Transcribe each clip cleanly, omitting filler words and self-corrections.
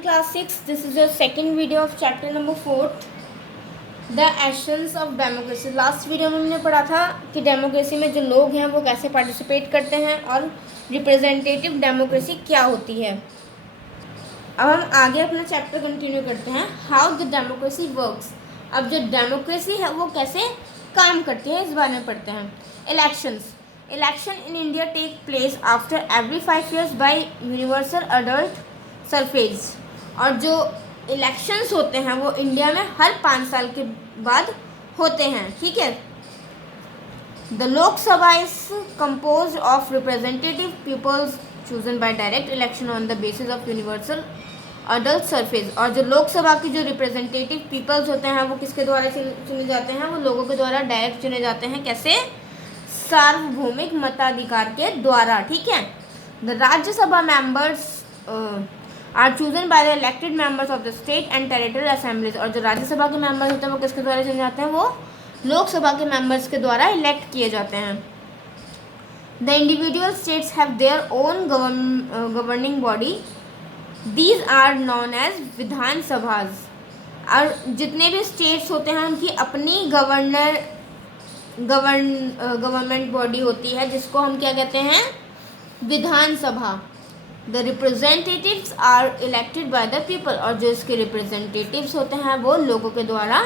in class 6. This is your second video of chapter number 4, The Essence of Democracy. Last video में हमने पढ़ा था कि democracy में जो लोग हैं वो कैसे पार्टिसिपेट करते हैं और रिप्रेजेंटेटिव डेमोक्रेसी क्या होती है। अब हम आगे अपना चैप्टर कंटिन्यू करते हैं, हाउ द डेमोक्रेसी वर्क्स। अब जो डेमोक्रेसी है वो कैसे काम करती है इस बारे में पढ़ते हैं। Elections in India take place after every 5 years by universal adult suffrage। और जो इलेक्शंस होते हैं वो इंडिया में हर 5 साल के बाद होते हैं, ठीक है। The Lok Sabha is composed of representative peoples chosen by direct election on the basis of universal adult suffrage. और जो लोकसभा की जो रिप्रेजेंटेटिव पीपल्स होते हैं वो किसके द्वारा चुने जाते हैं, वो लोगों के द्वारा डायरेक्ट चुने जाते हैं। कैसे? सार्वभौमिक मताधिकार के द्वारा, ठीक है। The Rajya Sabha members are chosen by the elected members of the state and territorial assemblies. और जो राज्यसभा के मेंबर्स होते हैं वो किसके द्वारा चुने जाते हैं, वो लोकसभा के मेंबर्स के द्वारा इलेक्ट किए जाते हैं। The individual states have their own governing body, these are known as Vidhansabhas. और जितने भी स्टेट्स होते हैं उनकी अपनी गवर्नमेंट बॉडी होती है जिसको हम क्या कहते हैं, Vidhansabha. The representatives are elected by the people. और जो इसके रिप्रेजेंटेटिव्स होते हैं वो लोगों के द्वारा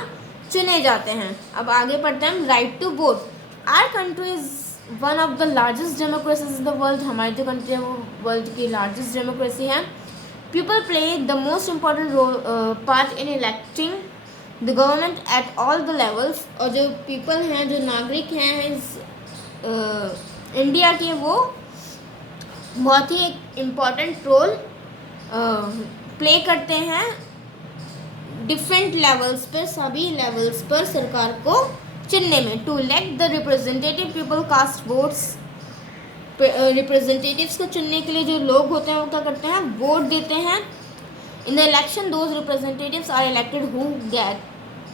चुने जाते हैं। अब आगे पढ़ते हैं, right to vote. Our country is one of the largest democracies in the world. हमारी जो कंट्री है वो वर्ल्ड की लार्जेस्ट डेमोक्रेसी है। People play the most important part in electing the government at all the levels. और जो people हैं, जो नागरिक हैं इस इंडिया के, वो बहुत ही एक इम्पॉर्टेंट रोल प्ले करते हैं डिफरेंट लेवल्स पर, सभी लेवल्स पर सरकार को चुनने में। To elect the representative people cast votes. Representatives को चुनने के लिए जो लोग होते हैं वो क्या करते हैं, वोट देते हैं। In the election those representatives are elected who get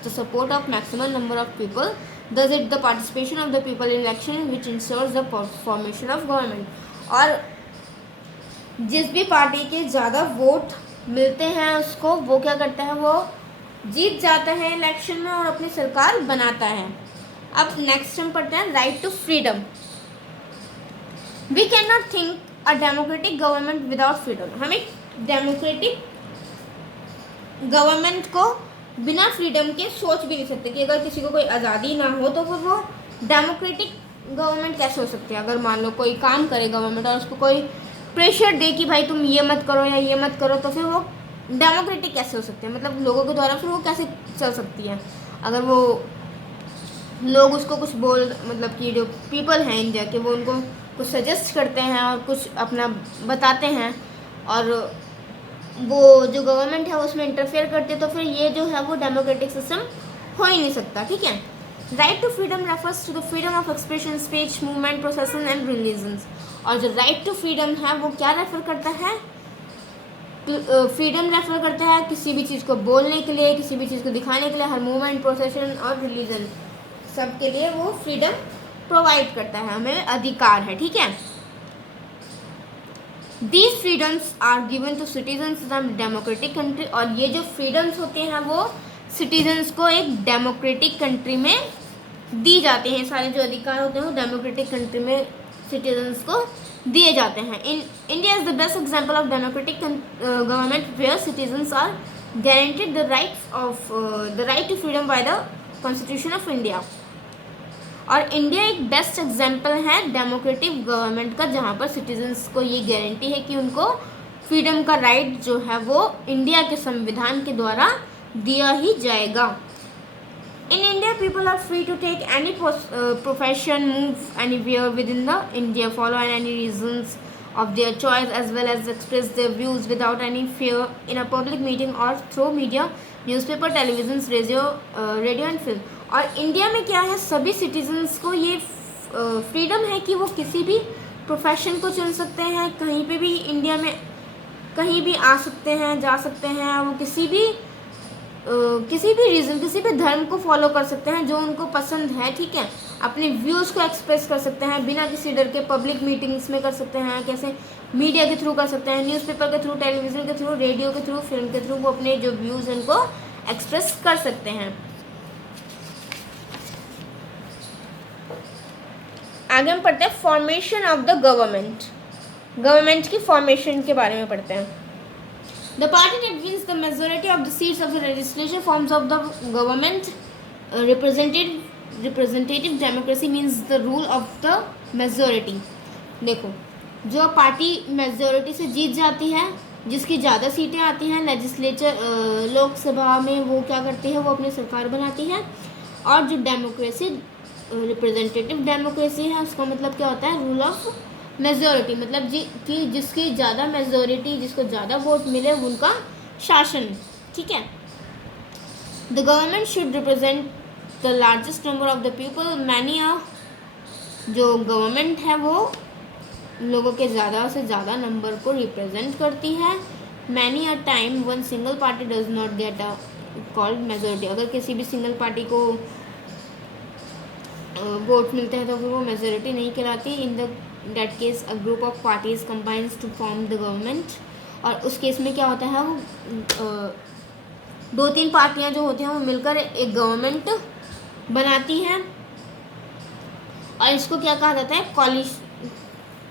the support of maximum number of people, thus it the participation of the people in election which ensures the formation of government. और जिस भी party के ज़्यादा vote मिलते हैं उसको वो क्या करता है, वो जीत जाता है इलेक्शन में और अपनी सरकार बनाता है। अब नेक्स्ट हम पढ़ते हैं, right to freedom. We can not think a democratic government without freedom. हम एक डेमोक्रेटिक गवर्नमेंट को बिना फ्रीडम के सोच भी नहीं सकते कि अगर किसी को कोई आज़ादी ना हो तो फिर वो डेमोक्रेटिक गवर्नमेंट कैसे हो सकती है। अगर मान लो कोई काम करे गवर्नमेंट और उसको कोई प्रेशर दे कि भाई तुम ये मत करो या ये मत करो, तो फिर वो डेमोक्रेटिक कैसे हो सकते हैं, मतलब लोगों के द्वारा फिर वो कैसे चल सकती है। अगर वो लोग उसको कुछ मतलब कि जो पीपल हैं इंडिया के, वो उनको कुछ सजेस्ट करते हैं और कुछ अपना बताते हैं और वो जो गवर्नमेंट है उसमें इंटरफेयर करते हैं, तो फिर ये जो है वो डेमोक्रेटिक सिस्टम हो ही नहीं सकता, ठीक है। Right to freedom refers to the freedom of expression, speech, movement, procession and religions. और जो राइट टू फ्रीडम है वो क्या रेफर करता है, फ्रीडम रेफर करता है किसी भी चीज़ को बोलने के लिए, किसी भी चीज़ को दिखाने के लिए, हर मूवमेंट, प्रोसेशन और रिलीजन सब के लिए वो फ्रीडम प्रोवाइड करता है, हमें अधिकार है, ठीक है। These freedoms are given to citizens in a democratic country। और ये जो फ्रीडम्स होते हैं वो सिटीजन्स को एक डेमोक्रेटिक कंट्री में दी जाते हैं। सारे जो अधिकार होते हैं वो डेमोक्रेटिक कंट्री में सिटीजन्स को दिए जाते हैं। In India is the best example of democratic government where citizens are guaranteed the right to freedom by the constitution of India. और इंडिया एक बेस्ट एग्जाम्पल है डेमोक्रेटिक गवर्नमेंट का, जहाँ पर सिटीजन्स को ये गारंटी है कि उनको फ्रीडम का राइट जो है वो इंडिया के संविधान के द्वारा दिया ही जाएगा। In India people are free to take any profession, move anywhere within the India, follow any reasons of their choice as well as express their views without any fear in a public meeting और through media, newspaper, television, radio and film. और India में क्या है, सभी citizens को ये freedom है कि वो किसी भी प्रोफेशन को चुन सकते हैं, कहीं पे भी इंडिया में कहीं भी आ सकते हैं, जा सकते हैं। वो किसी भी रीज़न, किसी भी धर्म को फॉलो कर सकते हैं जो उनको पसंद है, ठीक है। अपने व्यूज़ को एक्सप्रेस कर सकते हैं बिना किसी डर के, पब्लिक मीटिंग्स में कर सकते हैं, कैसे मीडिया के थ्रू कर सकते हैं, न्यूज़पेपर के थ्रू, टेलीविज़न के थ्रू, रेडियो के थ्रू, फिल्म के थ्रू वो अपने जो व्यूज़ हैं उनको एक्सप्रेस कर सकते हैं। आगे हम पढ़ते हैं formation of the government. Government की फॉर्मेशन के बारे में पढ़ते हैं। The party that wins the majority of the seats of the legislation forms of the government. Representative democracy means the rule of the majority. देखो, जो पार्टी मेजॉरिटी से जीत जाती है, जिसकी ज़्यादा सीटें आती हैं लेजिस्लेचर लोकसभा में, वो क्या करती है, वो अपनी सरकार बनाती है। और जो डेमोक्रेसी रिप्रेजेंटेटिव डेमोक्रेसी है, उसका मतलब क्या होता है, रूल ऑफ मेजॉरिटी, मतलब कि जिसकी ज़्यादा मेजॉरिटी, जिसको ज़्यादा वोट मिले उनका शासन। ठीक है। The government should represent the largest number of the people. Many जो गवर्नमेंट है वो लोगों के ज़्यादा से ज़्यादा नंबर को रिप्रेजेंट करती है। Many a time one single party does not get a called majority. अगर किसी भी सिंगल पार्टी को वोट मिलते हैं तो फिर वो मेजॉरिटी नहीं कहलाती। In that case a group of parties combines to form the government. और उस केस में क्या होता है, वो 2-3 पार्टियां जो होती हैं वो मिलकर एक गवर्नमेंट बनाती हैं। और इसको क्या कहा जाता है,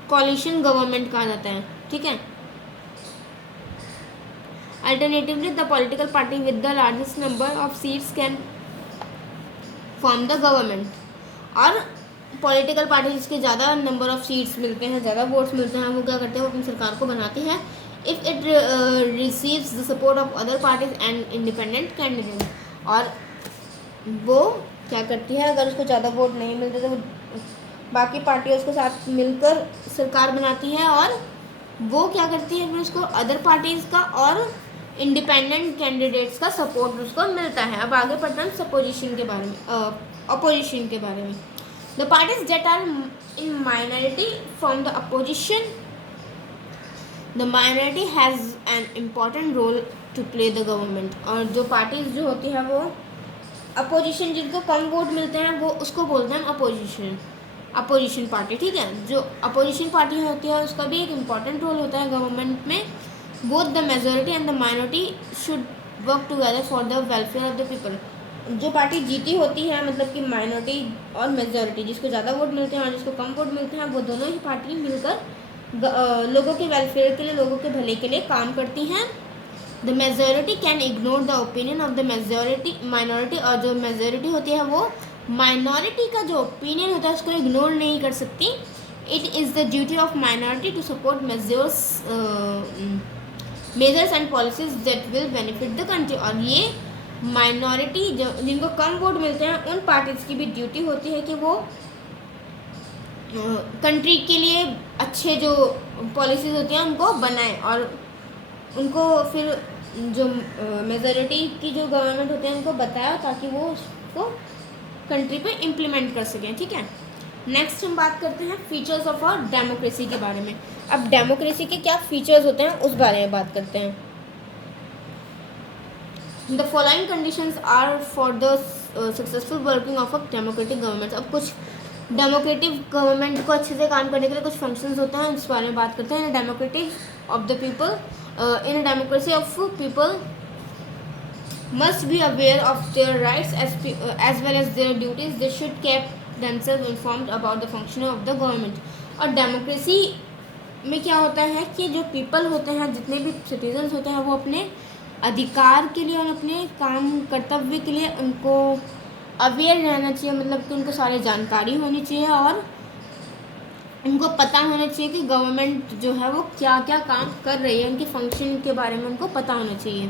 कॉलिशन गवर्नमेंट कहा जाता है। ठीक है। Alternatively the political party with the largest number of seats can form the government. और पॉलिटिकल पार्टी जिसके ज़्यादा नंबर ऑफ सीट्स मिलते हैं, ज़्यादा वोट्स मिलते हैं, वो क्या करते हैं, वो अपनी सरकार को बनाती है। If it receives the support of other parties and independent candidate. और वो क्या करती है, अगर उसको ज़्यादा वोट नहीं मिलते तो बाकी पार्टियाँ उसके साथ मिलकर सरकार बनाती है। और वो क्या करती है, फिर उसको अदर पार्टीज़ का और इंडिपेंडेंट कैंडिडेट्स का सपोर्ट उसको मिलता है। अब आगे पढ़ते हैं सपोजिशन के बारे में, अपोजिशन के बारे में। The parties that are in minority from the opposition. The minority has an important role to play the government. और जो पार्टीज जो होती है वो अपोजिशन, जिनको कम वोट मिलते हैं वो उसको बोलते हैं अपोजिशन पार्टी। ठीक है। जो अपोजिशन पार्टी होती है उसका भी एक इम्पॉर्टेंट रोल होता है गवर्नमेंट में। Both the majority and the minority should work together for the welfare of the people. जो पार्टी जीती होती है, मतलब कि माइनॉरिटी और मेजॉरिटी, जिसको ज़्यादा वोट मिलते हैं और जिसको कम वोट मिलते हैं, वो दोनों ही पार्टी मिलकर लोगों के वेलफेयर के लिए, लोगों के भले के लिए काम करती हैं। The majority can ignore the opinion of the minority. और जो मेजॉरिटी होती है वो माइनॉरिटी का जो ओपिनियन होता है उसको इग्नोर नहीं कर सकती। It is the duty of minority to support measures and policies that will benefit the country. और ये माइनॉरिटी जो जिनको कम वोट मिलते हैं उन पार्टीज की भी ड्यूटी होती है कि वो कंट्री के लिए अच्छे जो पॉलिसीज होती हैं उनको बनाएं। और उनको फिर जो मेजॉरिटी की जो गवर्नमेंट होते हैं उनको बताया, ताकि वो उसको कंट्री पे इम्प्लीमेंट कर सकें। ठीक है। नेक्स्ट हम बात करते हैं फीचर्स ऑफ और डेमोक्रेसी के बारे में। अब डेमोक्रेसी के क्या फीचर्स होते हैं उस बारे में बात करते हैं। The following conditions are for the successful working of a democratic government. अब कुछ डेमोक्रेटिक गवर्नमेंट को अच्छे से काम करने के लिए कुछ फंक्शंस होते हैं, इस बारे में बात करते हैं। Democratic of the people, in a democracy of people must be aware of their rights as well as their duties. They should keep themselves informed about the functioning of the government. और democracy में क्या होता है कि जो people होते हैं, जितने भी सिटीजन्स होते हैं, वो अपने अधिकार के लिए और अपने काम कर्तव्य के लिए उनको अवेयर रहना चाहिए, मतलब कि उनको सारी जानकारी होनी चाहिए और उनको पता होना चाहिए कि गवर्नमेंट जो है वो क्या क्या काम कर रही है, उनके फंक्शन के बारे में उनको पता होना चाहिए।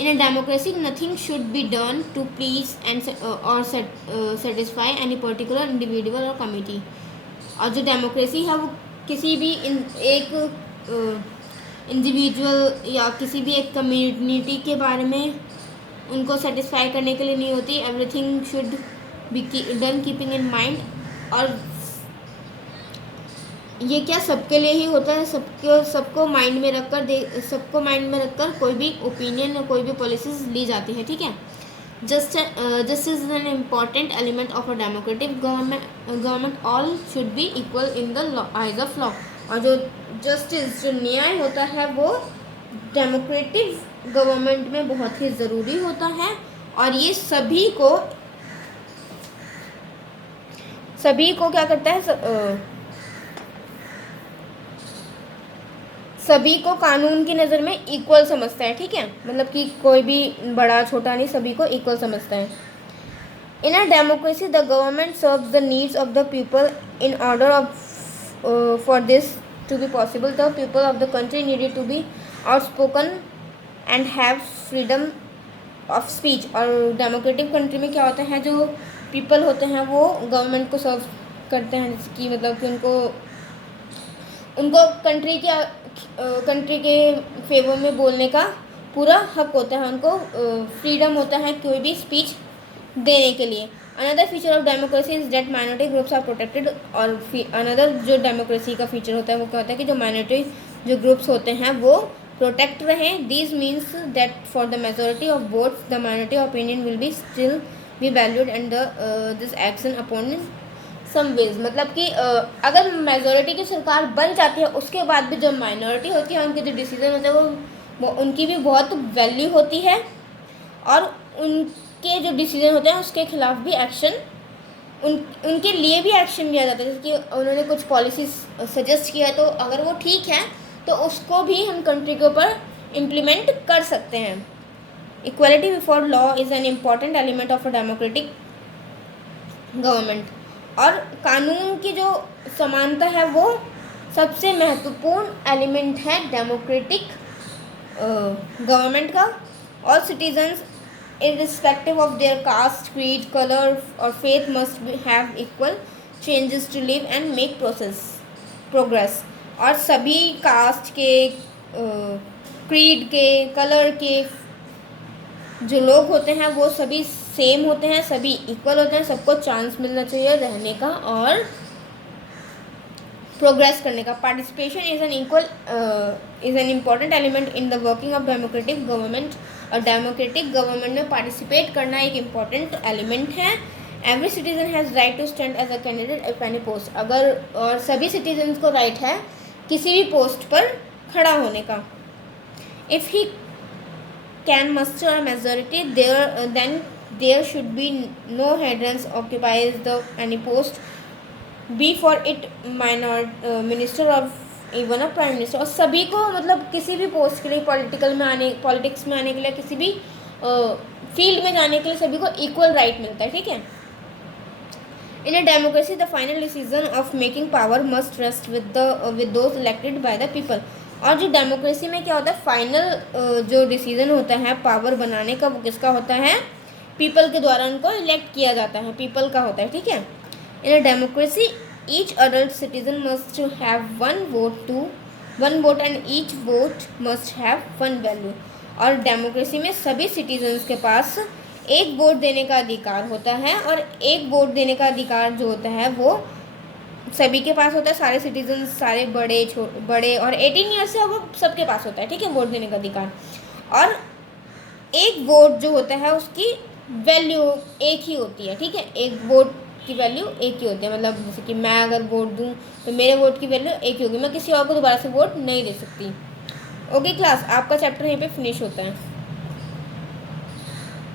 In a democracy nothing should be done to please and और सेटिस्फाई एनी पर्टिकुलर इंडिविजुअल और कमिटी। और जो डेमोक्रेसी है वो किसी भी एक इंडिविजुअल या किसी भी एक कम्युनिटी के बारे में उनको सेटिस्फाई करने के लिए नहीं होती। Everything should be done keeping in mind. और ये क्या सबके लिए ही होता है, सबको माइंड में रखकर कोई भी ओपिनियन या कोई भी पॉलिसीज ली जाती है। ठीक है। Justice is an important element of a democratic government. All should be equal in the eyes of law. और जो जस्टिस, जो न्याय होता है, वो डेमोक्रेटिक गवर्नमेंट में बहुत ही ज़रूरी होता है। और ये सभी को क्या करता है, सभी को कानून की नज़र में इक्वल समझता है, ठीक है, मतलब कि कोई भी बड़ा छोटा नहीं, सभी को इक्वल समझता है। In a democracy the government serves the needs of the people in order of for this to be possible the people of the country needed to be outspoken and have freedom of speech. और democratic country में क्या होता है, जो people होते हैं वो government को सर्व करते हैं, जैसे कि मतलब कि उनको कंट्री के फेवर में बोलने का पूरा हक होता है, उनको फ्रीडम होता है कोई भी स्पीच देने के लिए। Another feature of democracy is that minority groups are protected. और अनदर जो डेमोक्रेसी का फीचर होता है वो क्या होता है कि जो माइनॉरिटी जो ग्रुप्स होते हैं वो प्रोटेक्ट रहें। This means that for the majority of votes the minority opinion will be still be valued and this action upon some ways. मतलब कि अगर मेजोरिटी की सरकार बन जाती है उसके बाद भी जो माइनॉरिटी होती है उनके जो डिसीजन होते हैं वो उनकी भी बहुत वैल्यू होती है, और उनके जो डिसीजन होते हैं उसके खिलाफ भी एक्शन उनके लिए भी एक्शन लिया जाता है। जैसे कि उन्होंने कुछ पॉलिसी सजेस्ट किया तो अगर वो ठीक है तो उसको भी हम कंट्री के ऊपर इम्प्लीमेंट कर सकते हैं। Equality before law is an important element of a democratic government. और कानून की जो समानता है वो सबसे महत्वपूर्ण एलिमेंट है डेमोक्रेटिक गवर्नमेंट का। All citizens irrespective of their caste, creed, color or faith must have equal chances to live and make progress। और सभी कास्ट के, क्रीड के, कलर के जो लोग होते हैं वो सभी सेम होते हैं, सभी इक्वल होते हैं, सबको चांस मिलना चाहिए रहने का और प्रोग्रेस करने का। Participation is an important element in the working of democratic government. और डेमोक्रेटिक गवर्नमेंट में पार्टिसिपेट करना एक इम्पॉर्टेंट एलिमेंट है। Every citizen has right to stand as a candidate at any post. और सभी सिटीजन्स को राइट है किसी भी पोस्ट पर खड़ा होने का। If he can muster a majority then there should be no hindrance occupies the any post be for it minister of even a prime minister. और सभी को मतलब किसी भी पोस्ट के लिए पॉलिटिक्स में आने के लिए, किसी भी फील्ड में जाने के लिए सभी को इक्वल राइट मिलता है, ठीक है। In a democracy the final decision of making power must rest with those elected by the people. और जो डेमोक्रेसी में क्या होता है, फाइनल जो डिसीजन होता है पावर बनाने का वो किसका होता है, पीपल के द्वारा उनको इलेक्ट किया जाता है, पीपल का होता है, ठीक है। In a democracy, each adult citizen must have one vote and each vote must have one value। और डेमोक्रेसी में सभी सिटीजन्स के पास एक वोट देने का अधिकार होता है, और एक वोट देने का अधिकार जो होता है वो सभी के पास होता है, सारे सिटीजन्स, सारे बड़े और 18 ईयर्स से वो सबके पास होता है, ठीक है, वोट देने का अधिकार। और एक वोट जो होता है उसकी वैल्यू एक ही होती है, ठीक है, एक वोट की वैल्यू एक ही होती है। मतलब जैसे कि मैं अगर वोट दूं तो मेरे वोट की वैल्यू एक ही होगी, मैं किसी और को दोबारा से वोट नहीं दे सकती। ओके क्लास, आपका चैप्टर यहीं पे फिनिश होता है।